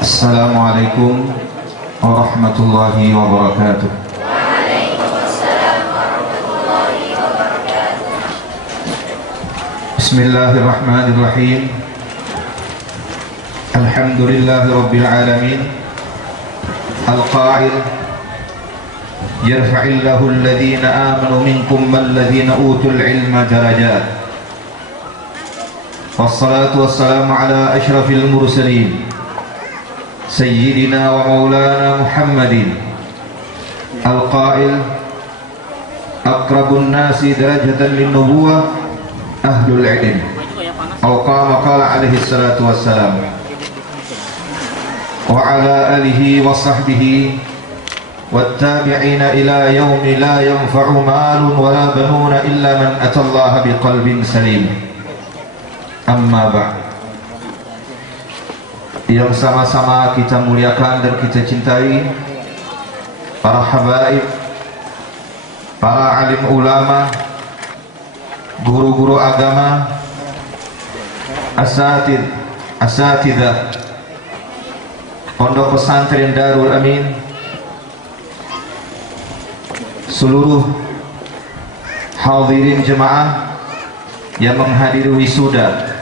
Assalamualaikum warahmatullahi wabarakatuh. Waalaikumsalam warahmatullahi wabarakatuh. Bismillahirrahmanirrahim. Alhamdulillahi rabbil alamin. Al-qa'il yarfa'illahu alladhina amanu minkum walladhina utul ilma darajat. Wassalatu wassalamu ala ashrafil mursalin Sayyidina wa maulana Muhammadin Al-Qail Aqrabun nasi darajatan min nubuwah Ahlul ilm Aw qama qala alaihi salatu wassalam Wa ala alihi wa sahbihi Wattabi'ina ila yawmi la yanfa'u malun wa la banuna illa man atallaha biqalbin salim. Amma ba'd. Yang sama-sama kita muliakan dan kita cintai, para habaib, para alim ulama, guru-guru agama, asatidzah Pondok Pesantren Darul Amin, seluruh hadirin jemaah yang menghadiri wisuda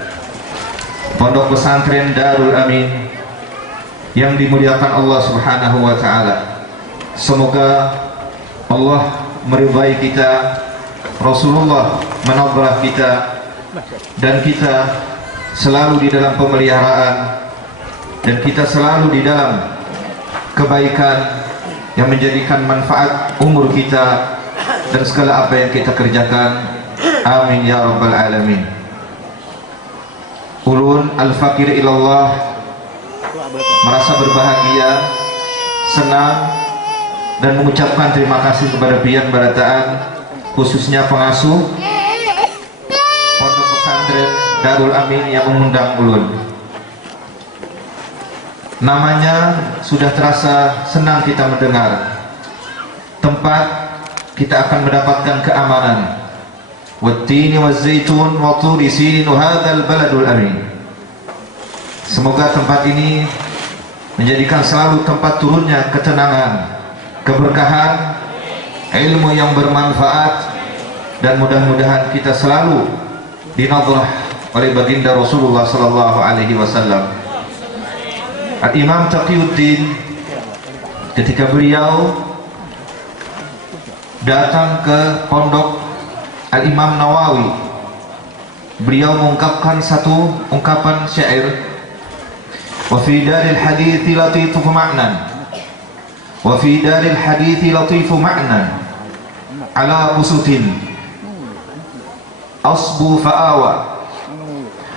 Pondok Pesantren Darul Amin yang dimuliakan Allah Subhanahu wa taala. Semoga Allah meridai kita, Rasulullah menabrah kita, dan kita selalu di dalam pemeliharaan, dan kita selalu di dalam kebaikan yang menjadikan manfaat umur kita dan segala apa yang kita kerjakan. Amin ya rabbal alamin. Ulun al-fakir ilallah merasa berbahagia, senang, dan mengucapkan terima kasih kepada pihak barataan, khususnya pengasuh Pondok Pesantren Darul Amin yang mengundang ulun. Namanya sudah terasa senang kita mendengar. Tempat kita akan mendapatkan keamanan. Wattini wazzaitun wa turi sinin hadzal baladul amin. Semoga tempat ini menjadikan selalu tempat turunnya ketenangan, keberkahan, ilmu yang bermanfaat, dan mudah-mudahan kita selalu dinadrah oleh baginda Rasulullah sallallahu alaihi wasallam. Al-Imam Taqiyuddin ketika beliau datang ke pondok Al-Imam Nawawi, beliau mengungkapkan satu ungkapan syair, wa fi daril hadithi latifu ma'nan, wa fi daril hadithi latifu ma'nan, ala busutin asbu fa'awa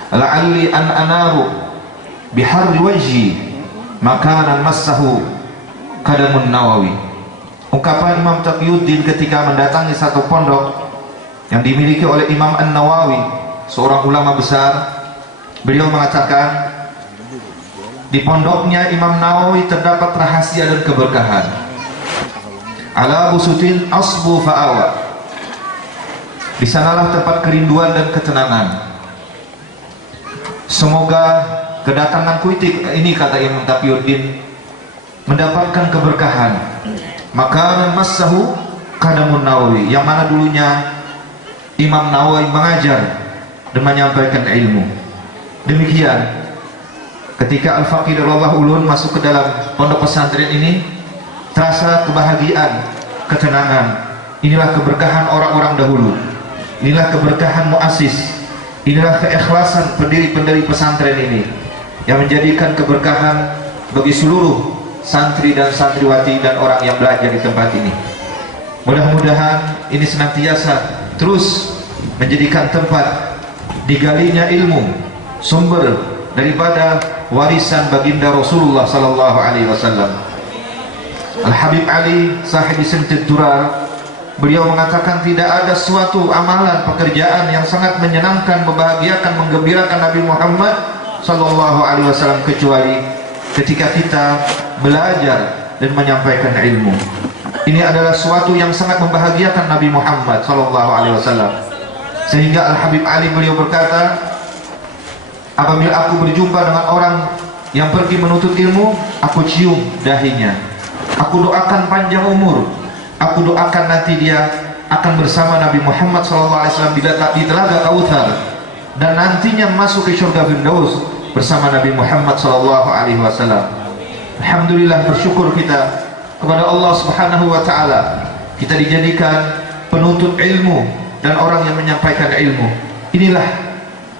la'alli an anaru biharri wajhi makanan massahu kadamun Nawawi. Ungkapan Imam Taqiyuddin ketika mendatangi satu pondok yang dimiliki oleh Imam An-Nawawi, seorang ulama besar. Beliau mengatakan, di pondoknya Imam Nawawi terdapat rahasia dan keberkahan. Ala busutin asbu fa'awa, di sanalah tempat kerinduan dan ketenangan. Semoga kedatangan kuitik ini, kata Imam Taqiyuddin, mendapatkan keberkahan. Makanan massahu kadamun Nawawi, yang mana dulunya Imam Nawawi mengajar dan menyampaikan ilmu. Demikian ketika Al-Faqih Allah ulun masuk ke dalam pondok pesantren ini, terasa kebahagiaan, ketenangan. Inilah keberkahan orang-orang dahulu, inilah keberkahan muassis, inilah keikhlasan pendiri-pendiri pesantren ini yang menjadikan keberkahan bagi seluruh santri dan santriwati dan orang yang belajar di tempat ini. Mudah-mudahan ini senantiasa terus menjadikan tempat digalinya ilmu, sumber daripada warisan baginda Rasulullah sallallahu alaihi wasallam. Al-Habib Ali Sahibi Sentid Durar, beliau mengatakan tidak ada suatu amalan pekerjaan yang sangat menyenangkan, membahagiakan, menggembirakan Nabi Muhammad sallallahu alaihi wasallam kecuali ketika kita belajar dan menyampaikan ilmu. Ini adalah suatu yang sangat membahagiakan Nabi Muhammad sallallahu alaihi wasallam. Sehingga Al-Habib Ali beliau berkata, apabila aku berjumpa dengan orang Yang pergi menuntut ilmu, aku cium dahinya. Aku doakan panjang umur. Aku doakan nanti dia akan bersama Nabi Muhammad SAW di Telaga Kautsar, dan nantinya masuk ke surga Firdaus bersama Nabi Muhammad SAW. Alhamdulillah, bersyukur kita kepada Allah Subhanahu wa taala. Kita dijadikan penuntut ilmu dan orang yang menyampaikan ilmu. Inilah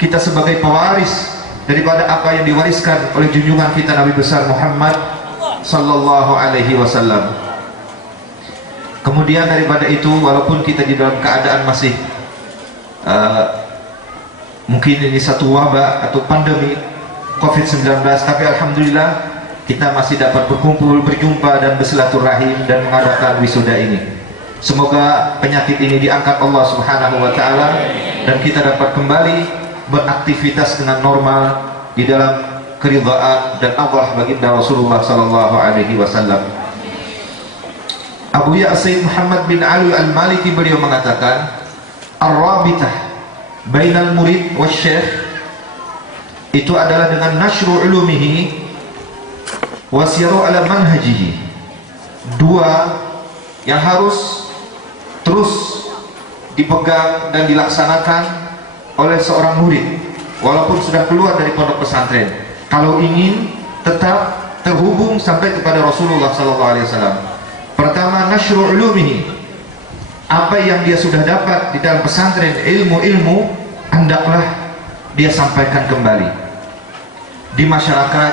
kita sebagai pewaris daripada apa yang diwariskan oleh junjungan kita Nabi besar Muhammad sallallahu alaihi wasallam. Kemudian daripada itu, walaupun kita di dalam keadaan masih mungkin ini satu wabah atau pandemi COVID-19, tapi alhamdulillah kita masih dapat berkumpul, berjumpa dan bersilaturahim dan mengadakan wisuda ini. Semoga penyakit ini diangkat Allah Subhanahu wa taala dan kita dapat kembali beraktivitas dengan normal di dalam keridhaan dan Allah baginda Rasulullah sallallahu alaihi wasallam. Abu Ya'sid Muhammad bin Ali Al-Maliki beliau mengatakan, ar-rabitah bainal murid wasyekh itu adalah dengan nashru ulumihi wasiru ala manhajihi. Dua yang harus terus dipegang dan dilaksanakan oleh seorang murid walaupun sudah keluar dari pondok pesantren, kalau ingin tetap terhubung sampai kepada Rasulullah SAW. Pertama, nashru ulumihi, apa yang dia sudah dapat di dalam pesantren, ilmu-ilmu, hendaklah dia sampaikan kembali di masyarakat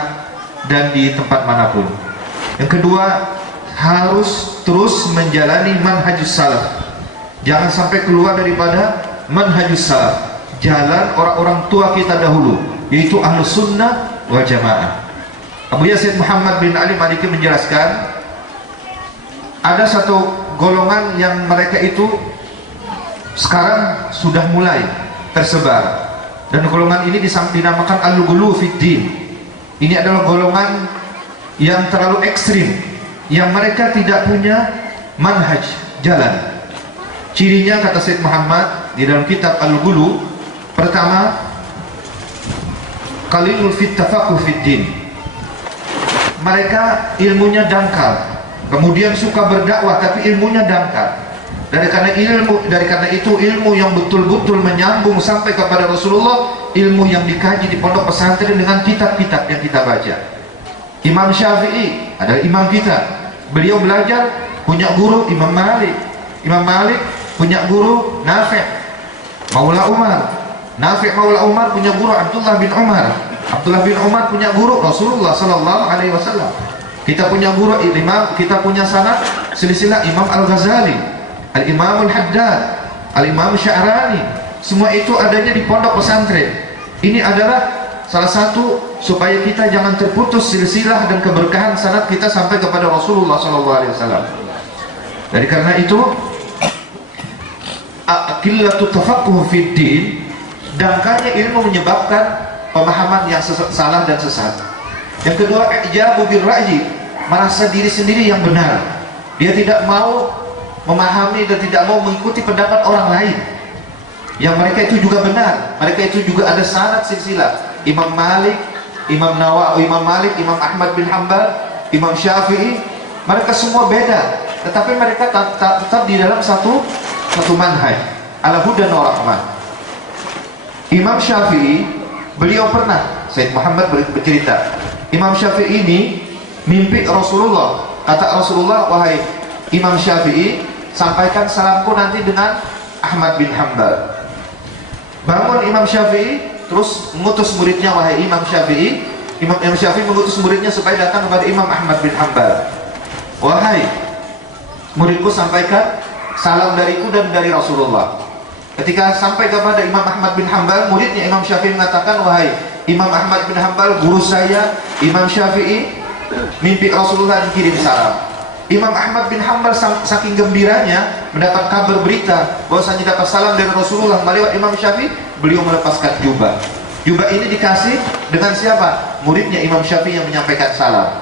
dan di tempat manapun. Yang kedua, harus terus menjalani manhajus salaf, jangan sampai keluar daripada manhajus salaf, jalan orang-orang tua kita dahulu, yaitu Ahlus Sunnah wal Jamaah. Abu Ya'sid Muhammad bin Ali Maliki menjelaskan, ada satu golongan yang mereka itu sekarang sudah mulai tersebar, dan golongan ini dinamakan al-ghulu fid din. Ini adalah golongan yang terlalu ekstrim, yang mereka tidak punya manhaj, jalan. Cirinya, kata Syed Muhammad di dalam kitab al-ghulu, pertama, qalilul fit tafaqquh fid din. Mereka ilmunya dangkal, kemudian suka berdakwah tapi ilmunya dangkal. Dari karena itu ilmu yang betul-betul menyambung sampai kepada Rasulullah, ilmu yang dikaji di pondok pesantren dengan kitab-kitab yang kita baca. Imam Syafi'i adalah imam kita. Beliau belajar punya guru Imam Malik. Imam Malik punya guru Nafi' Maula Umar. Nafi' Maula Umar punya guru Abdullah bin Umar. Abdullah bin Umar punya guru Rasulullah sallallahu alaihi wasallam. Kita punya guru imam, kita punya sanad silsilah Imam Al-Ghazali, Al-Imam Al-Haddad, Al-Imam Sya'rani. Semua itu adanya di pondok pesantren. Ini adalah salah satu supaya kita jangan terputus silsilah dan keberkahan sanad kita sampai kepada Rasulullah sallallahu alaihi wasallam. Dari karena itu, qillatu tafaqquh fid din, dangkalnya ilmu menyebabkan pemahaman yang salah dan sesat. Yang kedua, ijabu bir ra'yi, merasa diri sendiri yang benar. Dia tidak mau memahami dan tidak mau mengikuti pendapat orang lain yang mereka itu juga benar, mereka itu juga ada sanad silsilah. Imam Malik, Imam Nawawi, Imam Malik, Imam Ahmad bin Hanbal, Imam Syafi'i, mereka semua beda, tetapi mereka tetap di dalam satu manhaj, ala hudan wa rahmah. Imam Syafi'i, beliau pernah, Sayyid Muhammad bercerita, Imam Syafi'i ini mimpi Rasulullah. Kata Rasulullah, wahai Imam Syafi'i, sampaikan salamku nanti dengan Ahmad bin Hanbal. Bangun Imam Syafi'i, terus mengutus muridnya, wahai Imam Syafi'i. Imam Syafi'i mengutus muridnya supaya datang kepada Imam Ahmad bin Hanbal. Wahai muridku, sampaikan salam dariku dan dari Rasulullah. Ketika sampai kepada Imam Ahmad bin Hanbal, muridnya Imam Syafi'i mengatakan, wahai Imam Ahmad bin Hanbal, guru saya Imam Syafi'i mimpi Rasulullah dikirim salam. Imam Ahmad bin Hanbal saking gembiranya mendapat kabar berita bahwasanya dapat salam dari Rasulullah melewat Imam Syafi'i, beliau melepaskan jubah. Jubah ini dikasih dengan siapa? Muridnya Imam Syafi'i yang menyampaikan salam.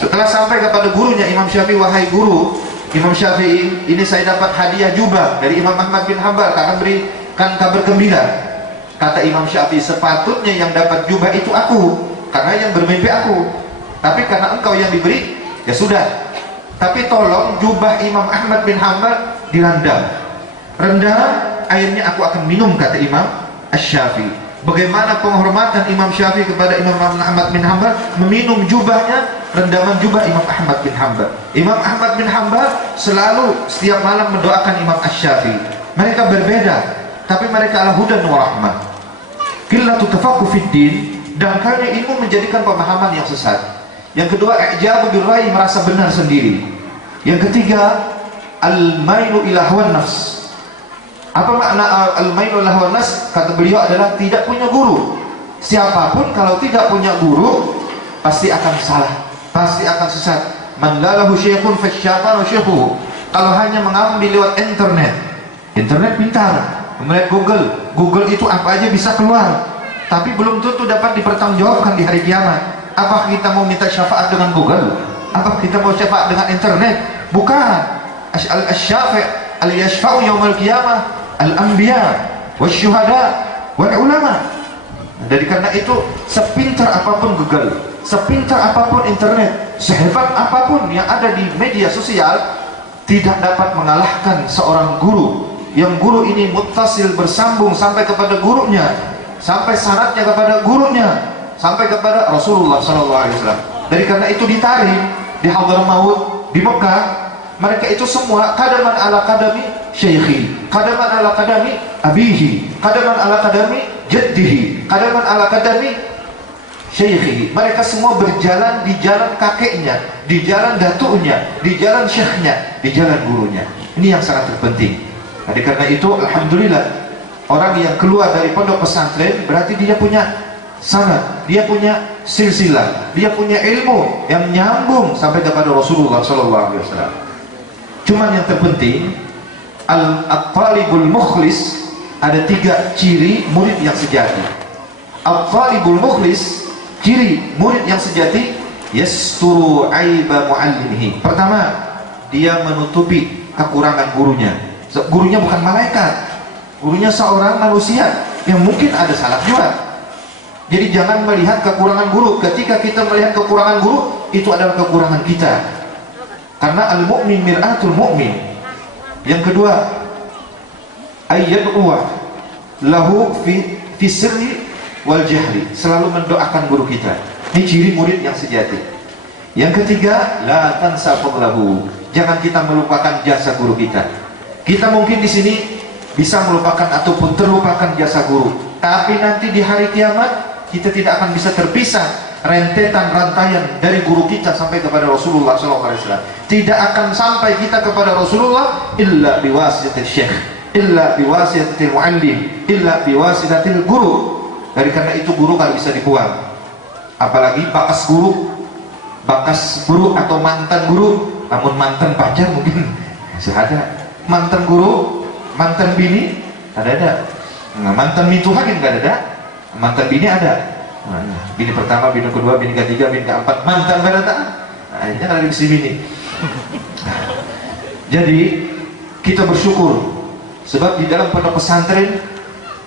Setelah sampai kepada gurunya Imam Syafi'i, wahai guru Imam Syafi'i, ini saya dapat hadiah jubah dari Imam Ahmad bin Hanbal, akan berikan kabar gembira. Kata Imam Syafi'i, sepatutnya yang dapat jubah itu aku, karena yang bermimpi aku, tapi karena engkau yang diberi, ya sudah. Tapi tolong jubah Imam Ahmad bin Hanbal direndam. Rendam, airnya aku akan minum, kata Imam Asy-Syafi'i. Bagaimana penghormatan Imam Syafi'i kepada Imam Ahmad bin Hanbal, meminum jubahnya, rendaman jubah Imam Ahmad bin Hanbal. Imam Ahmad bin Hanbal selalu setiap malam mendoakan Imam Asy-Syafi'i. Mereka berbeda, tapi mereka ala hudan wa rahmah. Qillatu tafaqquh fid din, dangkalnya ilmu menjadikan pemahaman yang sesat. Yang kedua, i'jabu bil rai, merasa benar sendiri. Yang ketiga, al-mailu ila hawan nafs. Apa makna al-mailu ila hawan nafs? Kata beliau adalah tidak punya guru. Siapapun kalau tidak punya guru pasti akan salah, pasti akan sesat. Man la lahu syekhun fasyaitanu syekhuhu. Kalau hanya mengambil lewat internet pintar, melihat Google itu apa aja bisa keluar, tapi belum tentu dapat dipertanggungjawabkan di hari kiamat. Apa kita mau minta syafaat dengan Google? Apa kita mau syafaat dengan internet? Bukan. Asy-syafi' al-yashfa'u yaumal qiyamah al-anbiya wasyuhada wal ulama. Jadi karena itu, sepintar apapun Google, sepintar apapun internet, sehebat apapun yang ada di media sosial, tidak dapat mengalahkan seorang guru. Yang guru ini muttasil, bersambung sampai kepada gurunya, sampai syaratnya kepada gurunya, sampai kepada Rasulullah SAW. Dari karena itu ditarik di Hadramaut, di Mekah, mereka itu semua kadaman ala kadami syekhi, kadaman ala kadami abihi, kadaman ala kadami jaddihi, kadaman ala kadami syekhi. Mereka semua berjalan di jalan kakeknya, di jalan datuknya, di jalan syekhnya, di jalan gurunya. Ini yang sangat terpenting. Jadi karena itu, alhamdulillah, orang yang keluar dari pondok pesantren berarti dia punya sanad, dia punya silsilah, dia punya ilmu yang nyambung sampai kepada Rasulullah SAW. Cuman yang terpenting, al-talibul mukhlis, ada 3 ciri murid yang sejati. Al-talibul mukhlis, ciri murid yang sejati, yasturu aiba muallimihi. Pertama, dia menutupi kekurangan gurunya. Gurunya bukan malaikat, gurunya seorang manusia yang mungkin ada salah juga. Jadi jangan melihat kekurangan guru. Ketika kita melihat kekurangan guru, itu adalah kekurangan kita. Karena al-mu'min mir'atul mu'min. Yang kedua, ayyad'uwa lahu fi sirri wal jahri, selalu mendoakan guru kita. Ini ciri murid yang sejati. Yang ketiga, la tansa fadlahu, jangan kita melupakan jasa guru kita. Kita mungkin di sini bisa melupakan ataupun terlupakan jasa guru, tapi nanti di hari kiamat kita tidak akan bisa terpisah rentetan rantaian dari guru kita sampai kepada Rasulullah SAW. Tidak akan sampai kita kepada Rasulullah illa biwasitatil syekh, illa biwasitatil muallim, illa biwasitatil guru. Dari karena itu guru kalau bisa dibuang, apalagi bakas guru atau mantan guru. Namun mantan pacar mungkin ada, mantan guru, mantan bini ada. Nah, mantan mintuhan nggak ada, mantan bini ada. Nah, bini pertama, bini kedua, bini ketiga, bini keempat, mantan berada. Nah, ini ada di sini. Jadi kita bersyukur sebab di dalam pondok pesantren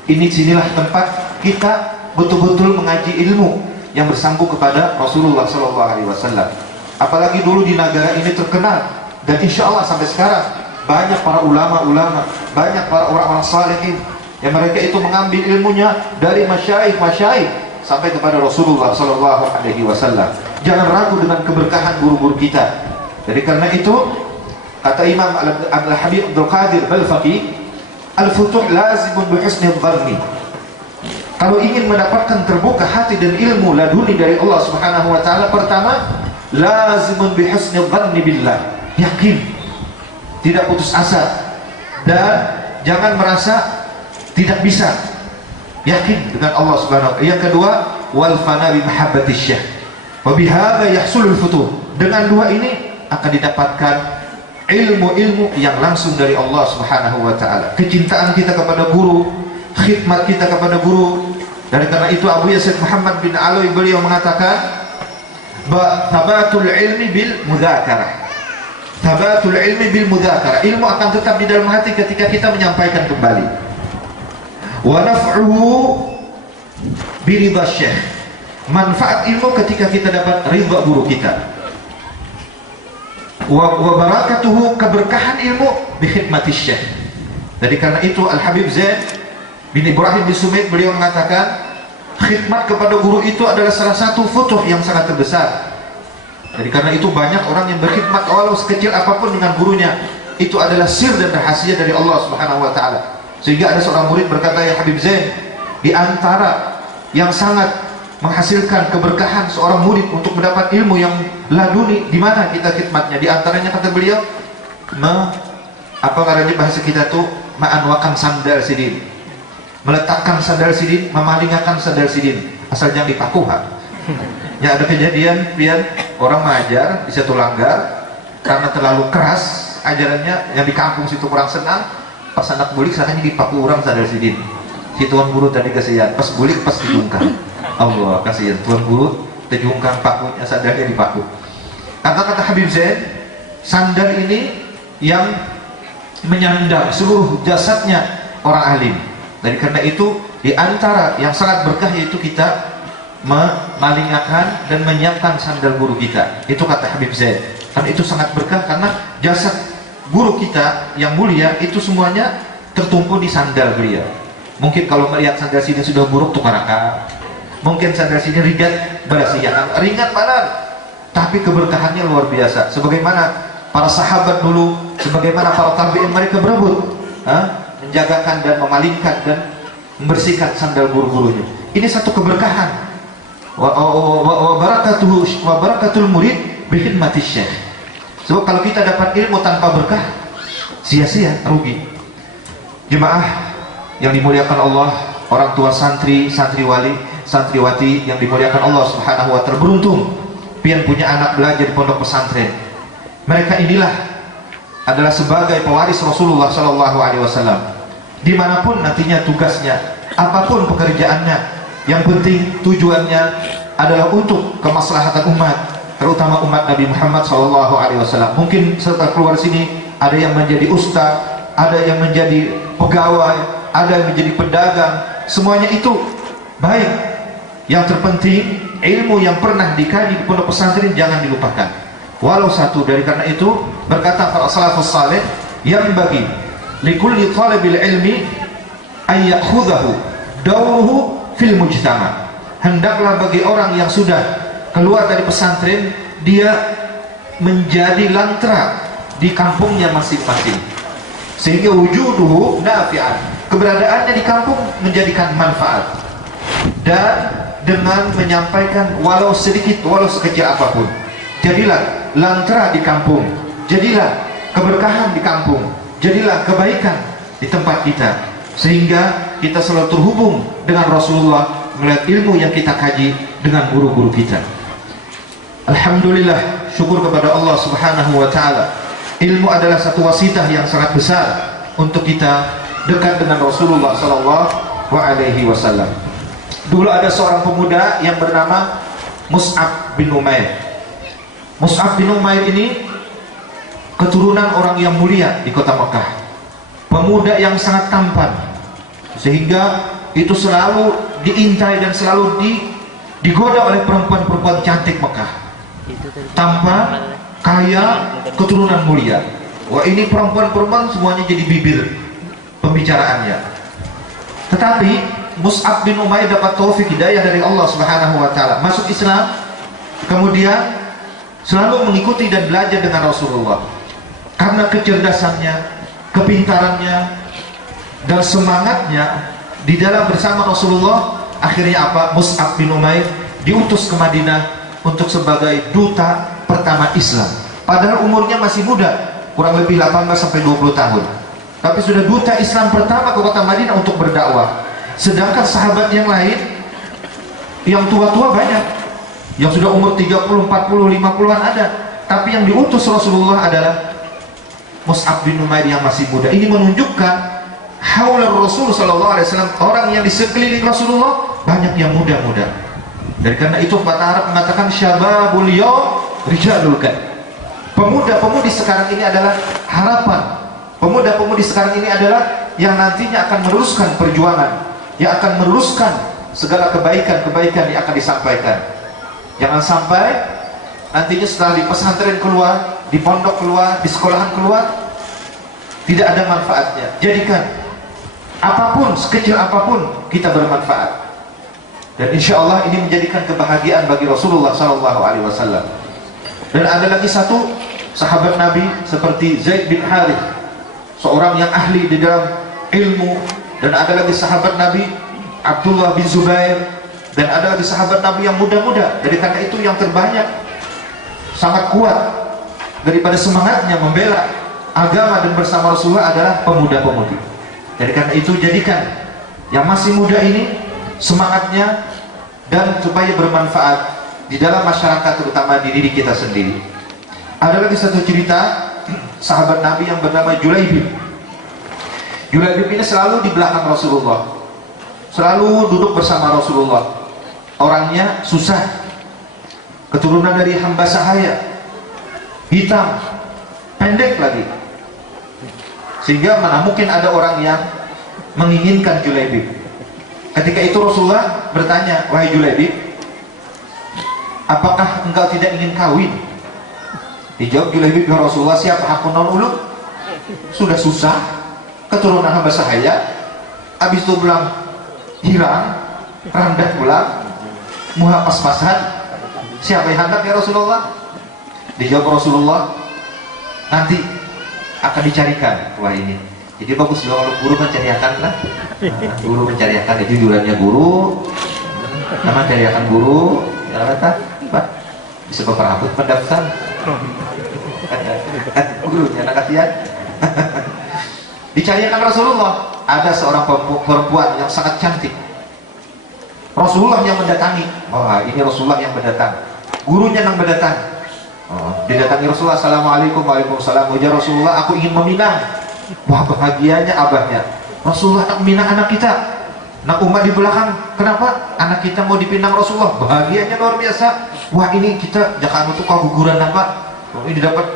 ini, sinilah tempat kita betul-betul mengaji ilmu yang bersambung kepada Rasulullah SAW. Apalagi dulu di negara ini terkenal, dan insya Allah sampai sekarang banyak para ulama-ulama, banyak para orang-orang salihin yang mereka itu mengambil ilmunya dari masyaikh sampai kepada Rasulullah SAW. Jangan ragu dengan keberkahan guru-guru kita. Jadi karena itu kata Imam Abdul Habib Abdul Qadir Balfaqi, al-futuh lazimun bihusni dhanni. Kalau ingin mendapatkan terbuka hati dan ilmu laduni dari Allah Subhanahu wa taala, pertama lazimun bihusni dhanni billah, yakin, tidak putus asa, dan jangan merasa tidak bisa, yakin dengan Allah Subhanahu wa taala. Yang kedua, wal fana bi mahabbati syekh wa bihadza yahsulul futuh. Dengan dua ini akan didapatkan ilmu-ilmu yang langsung dari Allah Subhanahu wa taala. Kecintaan kita kepada guru, khidmat kita kepada guru. Dan karena itu Abu Yazid Muhammad bin Alawi beliau mengatakan, tabatul ilmi bil mudzakarah. Tabatul ilmi bil mudzakarah. Ilmu akan tetap di dalam hati ketika kita menyampaikan kembali. Wa naf'uhu bi ridha syekh. manfaat ilmu ketika kita dapat ridha guru kita. Wa barakatuhu, keberkahan ilmu bi khidmatis syekh. Jadi karena itu Al-Habib Zain bin Ibrahim bin Sumait beliau mengatakan khidmat kepada guru itu adalah salah satu futuh yang sangat terbesar. Jadi karena itu banyak orang yang berkhidmat walau sekecil apapun dengan gurunya, itu adalah sir dan rahasia dari Allah Subhanahu wa taala. Sehingga ada seorang murid berkata, ya Habib Zain, di antara yang sangat menghasilkan keberkahan seorang murid untuk mendapat ilmu yang laduni, di mana kita khidmatnya? Di antaranya kata beliau, apa namanya bahasa kita tuh, ma'anwakan sandal sidin, meletakkan sandal sidin, memalingakan sandal sidin, asal jangan dipakuha. Ya ada kejadian pian orang mengajar di satu langgar karena terlalu keras ajarannya, yang di kampung situ kurang senang, pas anak bulik sakanya dipaku orang sadar sidin. Si tuan guru tadi kasihan, pas bulik pas dijungkang. Allah kasihan tuan guru dijungkang pakunya, sadarnya dipaku. Kata Habib Zain, sandal ini yang menyandang seluruh jasadnya orang alim. Dari karena itu di antara yang sangat berkah yaitu kita memalingakan dan menyiapkan sandal guru kita. Itu kata Habib Zain. Karena itu sangat berkah karena jasad guru kita yang mulia itu semuanya tertumpu di sandal beliau. Mungkin kalau melihat sandal sini sudah buruk tukar akal, mungkin sandal sini ringan berasihan, ringan badan, tapi keberkahannya luar biasa. Sebagaimana para sahabat dulu, sebagaimana para tabi'in, mereka berebut menjagakan dan memalingkan dan membersihkan sandal guru-gurunya. Ini satu keberkahan. Wa barakatul murid bi khidmatis syekh. Sebab kalau kita dapat ilmu tanpa berkah, sia-sia, rugi. Jemaah yang dimuliakan Allah, orang tua santri, santriwali, santriwati yang dimuliakan Allah Subhanahu wa taala, beruntung pian punya anak belajar di pondok pesantren. Mereka inilah adalah sebagai pewaris Rasulullah sallallahu alaihi wasallam. Dimanapun nantinya tugasnya, apapun pekerjaannya, yang penting tujuannya adalah untuk kemaslahatan umat, terutama umat Nabi Muhammad SAW. Mungkin setelah keluar sini ada yang menjadi ustaz, ada yang menjadi pegawai, ada yang menjadi pedagang. Semuanya itu baik. Yang terpenting ilmu yang pernah dikaji di pondok pesantren jangan dilupakan, walau satu. Dari karena itu berkata para salafus saleh, yang bagi likulli talibil ilmi ay ya'khudhahu dawruhu fil mujtama. Hendaklah bagi orang yang sudah keluar dari pesantren, dia menjadi lantra di kampungnya masing-masing, sehingga wujuduhu nafi'an, keberadaannya di kampung menjadikan manfaat, dan dengan menyampaikan walau sedikit, walau sekecil apapun. Jadilah lantra di kampung, jadilah keberkahan di kampung, jadilah kebaikan di tempat kita, sehingga kita selalu terhubung dengan Rasulullah, melihat ilmu yang kita kaji dengan guru-guru kita. Alhamdulillah, syukur kepada Allah Subhanahu wa taala. Ilmu adalah satu wasitah yang sangat besar untuk kita dekat dengan Rasulullah sallallahu alaihi wasallam. Dulu ada seorang pemuda yang bernama Mus'ab bin Umair. Mus'ab bin Umair ini keturunan orang yang mulia di kota Mekah. Pemuda yang sangat tampan, sehingga itu selalu diintai dan selalu digoda oleh perempuan-perempuan cantik Mekah. Tampan, kaya, keturunan mulia. Wah, ini perempuan-perempuan semuanya jadi bibir pembicaraannya. Tetapi Mus'ab bin Umair dapat taufik hidayah dari Allah Subhanahu wa taala, masuk Islam, kemudian selalu mengikuti dan belajar dengan Rasulullah. Karena kecerdasannya, kepintarannya, dan semangatnya di dalam bersama Rasulullah, akhirnya apa? Mus'ab bin Umair diutus ke Madinah untuk sebagai duta pertama Islam. Padahal umurnya masih muda, kurang lebih 18-20 tahun. Tapi sudah duta Islam pertama ke kota Madinah untuk berdakwah. Sedangkan sahabat yang lain, yang tua-tua banyak, yang sudah umur 30, 40, 50-an ada. Tapi yang diutus Rasulullah adalah Mus'ab bin Umair yang masih muda. Ini menunjukkan haula Rasul sallallahu alaihi wasallam, orang yang di sekeliling Rasulullah banyak yang muda-muda. Dari karena itu kata Arab mengatakan syababul yaum rijalul kad. Pemuda-pemudi sekarang ini adalah harapan. Pemuda-pemudi sekarang ini adalah yang nantinya akan meneruskan perjuangan, yang akan meneruskan segala kebaikan-kebaikan yang akan disampaikan. Jangan sampai nantinya setelah di pesantren keluar, di pondok keluar, di sekolahan keluar, tidak ada manfaatnya. Jadikan apapun, sekecil apapun, kita bermanfaat. Dan insya Allah ini menjadikan kebahagiaan bagi Rasulullah SAW. Dan ada lagi satu sahabat Nabi seperti Zaid bin Harith, seorang yang ahli di dalam ilmu. Dan ada lagi sahabat Nabi Abdullah bin Zubair. Dan ada lagi sahabat Nabi yang muda-muda. Jadi karena itu yang terbanyak, sangat kuat daripada semangatnya membela agama dan bersama Rasulullah adalah pemuda-pemudi. Jadi karena itu jadikan yang masih muda ini semangatnya dan supaya bermanfaat di dalam masyarakat, terutama di diri kita sendiri. Ada lagi satu cerita sahabat Nabi yang bernama Julaibib. Julaibib ini selalu di belakang Rasulullah, selalu duduk bersama Rasulullah. Orangnya susah, keturunan dari hamba sahaya, hitam, pendek lagi, sehingga mana mungkin ada orang yang menginginkan Julaibib. Ketika itu Rasulullah bertanya, wahai Julaibib, apakah engkau tidak ingin kawin? Dijawab Julaibib, ya Rasulullah, siapa aku non ulu, sudah susah, keturunan hamba sahaya, habis itu pulang hilang, randah pulang, muha pas-pasan, siapa yang hendak ya Rasulullah? Dijawab Rasulullah, nanti akan dicarikan. Wah ini jadi bagus juga kalau guru mencariakan lah. Guru mencariakan itu jualannya guru, nama cariakan guru, ya kata Pak bisa berperabot pendaftar. Gurunya anak kasihan. Dicariakan Rasulullah, ada seorang perempuan yang sangat cantik. Rasulullah yang mendatangi. Oh ini Rasulullah yang mendatang. Gurunya yang mendatang. Oh, didatangi Rasulullah, assalamualaikum, waalaikumsalam. Ya Rasulullah, aku ingin meminang. Wah bahagianya abahnya. Rasulullah nak meminang anak kita. Nak umat di belakang, kenapa? Anak kita mau dipinang Rasulullah. Bahagianya luar biasa. Wah ini kita jangan untuk keguguran apa? Oh, ini dapat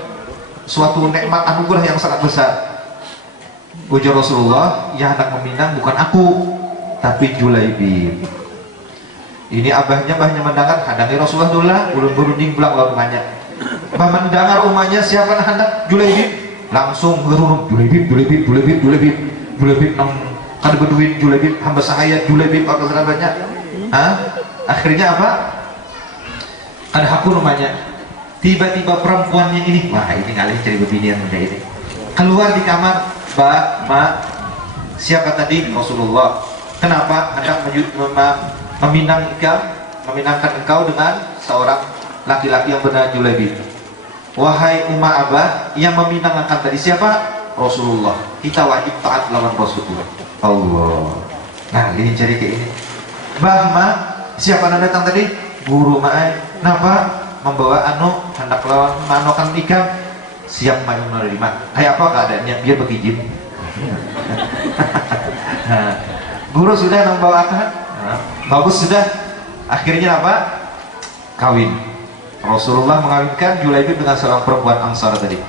suatu nikmat anugerah yang sangat besar. Ujar Rasulullah, ya anak meminang bukan aku, tapi Julaibib. Ini abahnya mendengar, hadangi Rasulullah dulu lah, ulun-ulun pulang lalu nanya. Bah mendengar umahnya siapa nak hendak Julaibib, langsung ngerurung Julaibib nang kada berduit Julaibib hamba sahaya Julaibib apa banyak. Akhirnya apa? Ada hakun rumahnya. Tiba-tiba perempuannya ini, wah ini ngalih cari beginian muda ini. Keluar di kamar, Mbak, siapa tadi? Rasulullah. Kenapa hendak meminangkan engkau dengan seorang laki-laki yang bernama Julaibib? Wahai umat abah, yang meminangkan tadi siapa? Rasulullah. Kita wajib taat lawan Rasulullah. Allah. Nah ini cari kayak ini. Mbah, siapa yang datang tadi? Guru Ma'ai. Kenapa? Membawa hendak lawan manokan ikan. Siap Ma'ai menerima. Kayak apa keadaannya? Biar begijin. Nah, guru sudah membawakan. Bagus sudah. Akhirnya apa? Kawin. Rasulullah mengawinkan Julaibib dengan seorang perempuan Ansar tadi.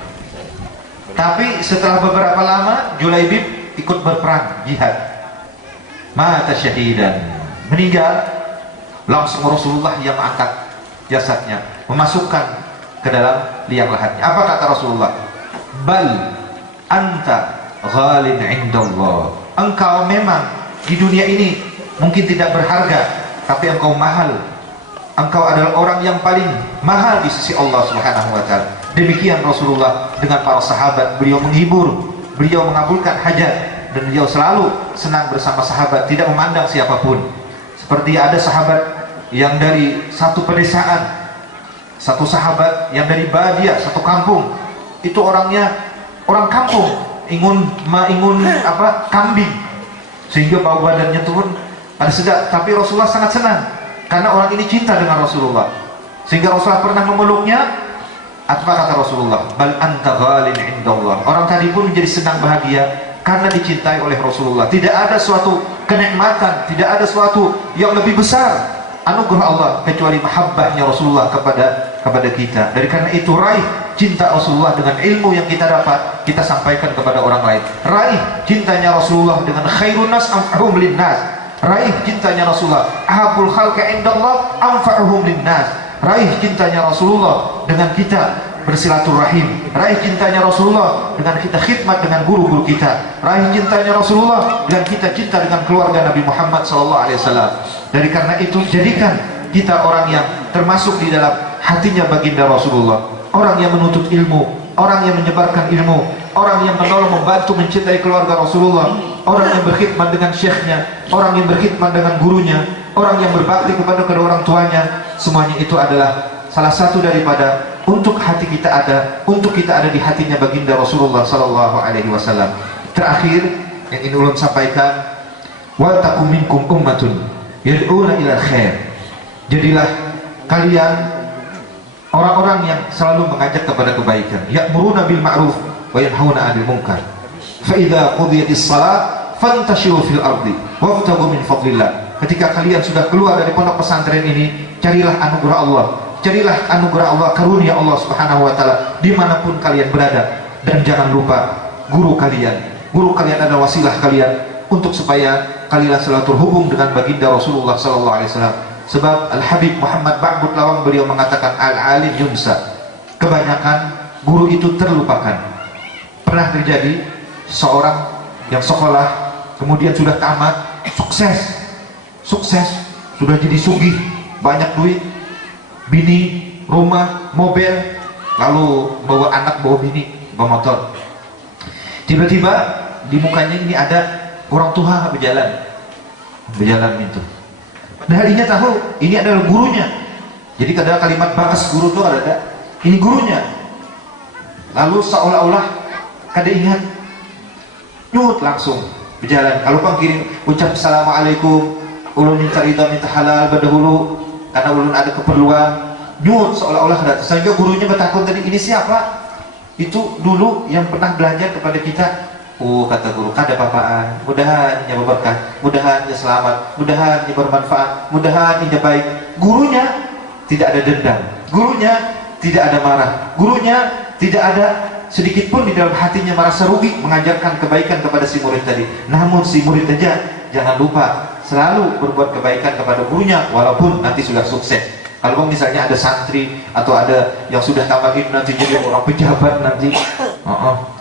Tapi setelah beberapa lama Julaibib ikut berperang jihad. Mata syahidan, meninggal. Langsung Rasulullah yang mengangkat jasadnya, memasukkan ke dalam liang lahatnya. Apa kata Rasulullah? Bal anta ghalin indallah. Engkau memang di dunia ini mungkin tidak berharga, tapi engkau mahal. Engkau adalah orang yang paling mahal di sisi Allah Subhanahu wa taala. Demikian Rasulullah dengan para sahabat. Beliau menghibur, beliau mengabulkan hajat, dan beliau selalu senang bersama sahabat, tidak memandang siapapun. Seperti ada sahabat yang dari satu pedesaan, satu sahabat yang dari Badiah, satu kampung. Itu orangnya orang kampung, ingun kambing, sehingga bau badannya turun ada sedap. Tapi Rasulullah sangat senang karena orang ini cinta dengan Rasulullah, sehingga Rasulullah pernah memeluknya. Apa kata Rasulullah? Bal anta ghalin indallah. Orang tadi pun menjadi senang bahagia karena dicintai oleh Rasulullah. Tidak ada suatu kenikmatan, tidak ada suatu yang lebih besar anugerah Allah kecuali mahabbahnya Rasulullah kepada kita. Dari karena itu raih cinta Rasulullah dengan ilmu yang kita dapat, kita sampaikan kepada orang lain. Raih cintanya Rasulullah dengan khairun nas anfa'uhum linnas. Raih cintanya Rasulullah. Ahabul khalqa indallah anfa'uhum linnas. Raih cintanya Rasulullah dengan kita bersilaturahim. Raih cintanya Rasulullah dengan kita khidmat dengan guru-guru kita. Raih cintanya Rasulullah dengan kita cinta dengan keluarga Nabi Muhammad SAW. Dari karena itu, jadikan kita orang yang termasuk di dalam hatinya baginda Rasulullah, orang yang menuntut ilmu, orang yang menyebarkan ilmu, orang yang menolong, membantu, mencintai keluarga Rasulullah, orang yang berkhidmat dengan syekhnya, orang yang berkhidmat dengan gurunya, orang yang berbakti kepada kedua orang tuanya. Semuanya itu adalah salah satu daripada untuk hati kita ada, untuk kita ada di hatinya baginda Rasulullah sallallahu alaihi wasallam. Terakhir yang ingin ulun sampaikan, wa takum minkum ummatun yad'una ila khair. Jadilah kalian orang-orang yang selalu mengajak kepada kebaikan, ya'muruna bil ma'ruf wa yanhauna 'anil munkar. Fa idza qudiyatis shalah fantashiru fil ardi wabtaghu min fadlillah. Ketika kalian sudah keluar dari pondok pesantren ini, carilah anugerah Allah, carilah anugerah Allah, karunia Allah Subhanahu wa taala dimanapun kalian berada. Dan jangan lupa guru kalian adalah wasilah kalian untuk supaya kalian selalu terhubung dengan baginda Rasulullah sallallahu alaihi wasallam. Sebab Al-Habib Muhammad Ba'bud Lawang beliau mengatakan al-alim yunsa, kebanyakan guru itu terlupakan. Pernah terjadi seorang yang sekolah kemudian sudah tamat, sukses, sudah jadi sugih, banyak duit, bini, rumah, mobil, lalu bawa anak, bawa bini, bawa motor. Tiba-tiba di mukanya ini ada orang tua berjalan itu. Daharinya tahu ini adalah gurunya. Jadi kadang kalimat bakas guru itu ada, ini gurunya. Lalu seolah-olah kada ingat, nyut langsung berjalan. Kalau panggil ucap assalamualaikum, ulun minta ridha, minta halal berdahulu karena ulun ada keperluan, nyut seolah-olah ada. Sehingga gurunya bertakut tadi, ini siapa? Itu dulu yang pernah belajar kepada kita. Oh, kata guru, kada apa-apaan, mudahan ia berkah, mudahan ia selamat, mudahan ia bermanfaat, mudahan ia baik. Gurunya tidak ada dendam, gurunya tidak ada marah, gurunya tidak ada sedikit pun di dalam hatinya merasa rugi mengajarkan kebaikan kepada si murid tadi. Namun si murid aja jangan lupa selalu berbuat kebaikan kepada gurunya walaupun nanti sudah sukses. Kalau misalnya ada santri atau ada yang sudah tabakin nanti jadi orang pejabat nanti,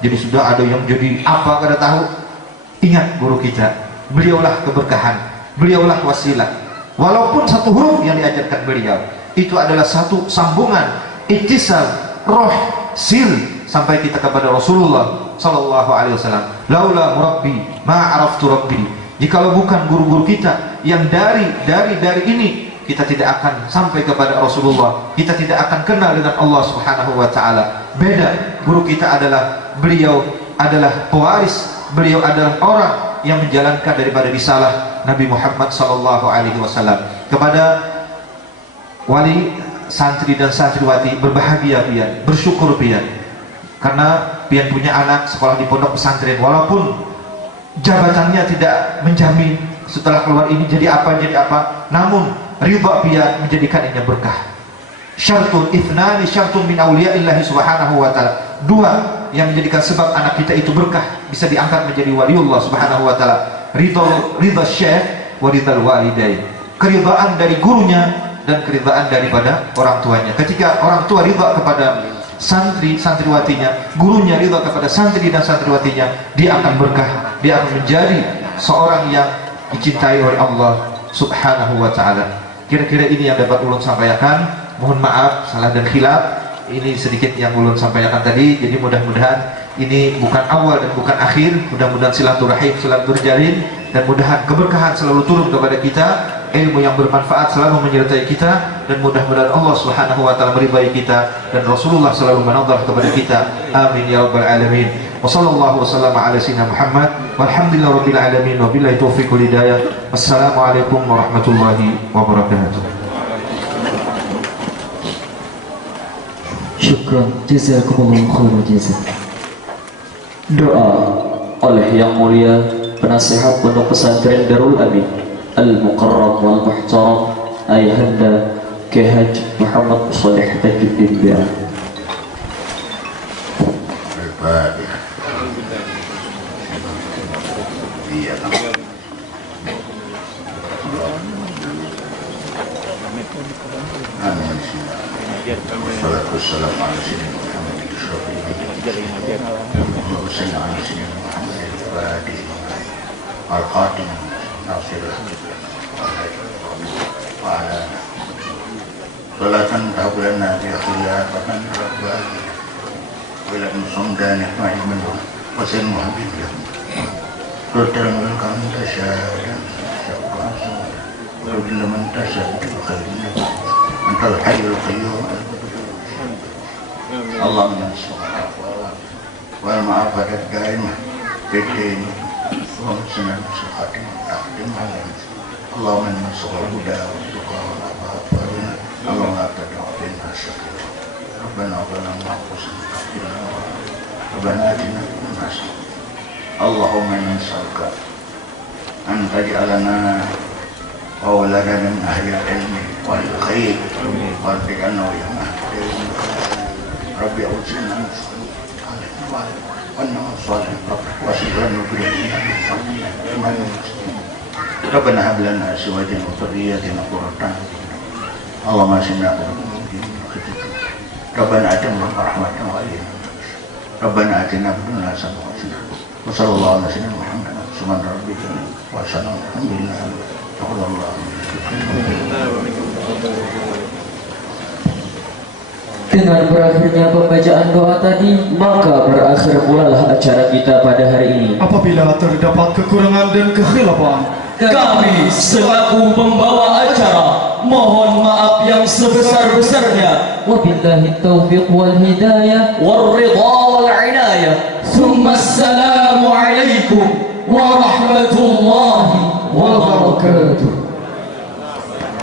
jadi sudah ada yang jadi apa kada tahu. Ingat guru kita, beliaulah keberkahan, beliaulah wasilah. Walaupun satu huruf yang diajarkan beliau itu adalah satu sambungan ittisal roh sil sampai kita kepada Rasulullah sallallahu alaihi wasallam. Laula murabbi ma araftu rabbi. Jikalau bukan guru-guru kita yang dari ini, kita tidak akan sampai kepada Rasulullah, kita tidak akan kenal dengan Allah Subhanahu wa taala. Beda, guru kita adalah beliau adalah pewaris, beliau adalah orang yang menjalankan daripada risalah Nabi Muhammad sallallahu alaihi wasallam. Kepada wali santri dan santriwati, berbahagia pian, bersyukur pian, karena pian punya anak sekolah di pondok pesantren, walaupun jabatannya tidak menjamin setelah keluar ini jadi apa, namun ridha pian menjadikan ini berkah. Syartun ithnani syartun min awliya'illahi subhanahu wa ta'ala. Dua yang menjadikan sebab anak kita itu berkah, bisa diangkat menjadi waliullah subhanahu wa ta'ala. Ridha syekh wa ridha walidain. Keridhaan dari gurunya dan keridhaan daripada orang tuanya. Ketika orang tua ridha kepada santriwatinya, gurunya ridha kepada santri dan santriwatinya, dia akan berkah, dia akan menjadi seorang yang dicintai oleh Allah subhanahu wa ta'ala. Kira-kira ini yang dapat ulun sampaikan. Mohon maaf salah dan khilaf, ini sedikit yang ulun sampaikan tadi. Jadi mudah-mudahan ini bukan awal dan bukan akhir. Mudah-mudahan silaturahim selalu berjalin, dan mudahan keberkahan selalu turun kepada kita, ilmu yang bermanfaat selalu menyertai kita, dan mudah-mudahan Allah Subhanahu wa taala meridai kita dan Rasulullah selalu menadhar kepada kita. Amin ya rabbal alamin. Wa sallallahu wasallama ala sayyidina Muhammad walhamdulillahi rabbil alamin wa billahi taufiq wal hidayah. Wassalamualaikum warahmatullahi wabarakatuh. Syukran, jazakumullah khairan jazak. Doa oleh yang mulia penasihat pondok pesantren Darul Amin Al-Mukarram wal Muhtaram Ayahanda Kiai Haji Muhammad Shalih Tajuddin Biar. Amin. Wassalamualaikum warahmatullahi wabarakatuh. Allahumma salli ala sayyidina Muhammad al-Fatih al-Khatim nasir wa ala salatan tahulana bi khilafatan rabbani wa ila nusumdan ihma'iman wa sin muhabbillah Rutan welcome tasyadan syaqasu wa bil man tasyadu khairin antal hayyul qayyum Allahumma salli wal ma'afadat daimah bidin wa sunan sukhatim taqdim alam Allahumma salli huda wa tuqa wa afafa Allahumma tad'in asaqir Rabbana zalamna anfusana Rabbana atina min nasib Allahumma nas'aluka an taj'alana wa waladana min ahli al-ilmi wal khair wal fiqhana wa yamahdi Rabbi a'udzina min والنوم الصالح وشكرا وبركاته ربنا هب لنا ازواجا وذرياتنا قرة اعين اللهم اسمنا ربنا اتنا رحمة وعلينا ربنا اتنا في الدنيا حسنة وصلى الله على سيدنا محمد سبحان ربك وسلام الحمد لله رب العالمين. Dengan berakhirnya pembacaan doa tadi, maka berakhir pulalah acara kita pada hari ini. Apabila terdapat kekurangan dan kekhilafan, Kami selaku pembawa acara mohon maaf yang sebesar-besarnya. Wabillahi taufiq wal hidayah wal ridha wal inayah. Thumma assalamu alaikum warahmatullahi wabarakatuh.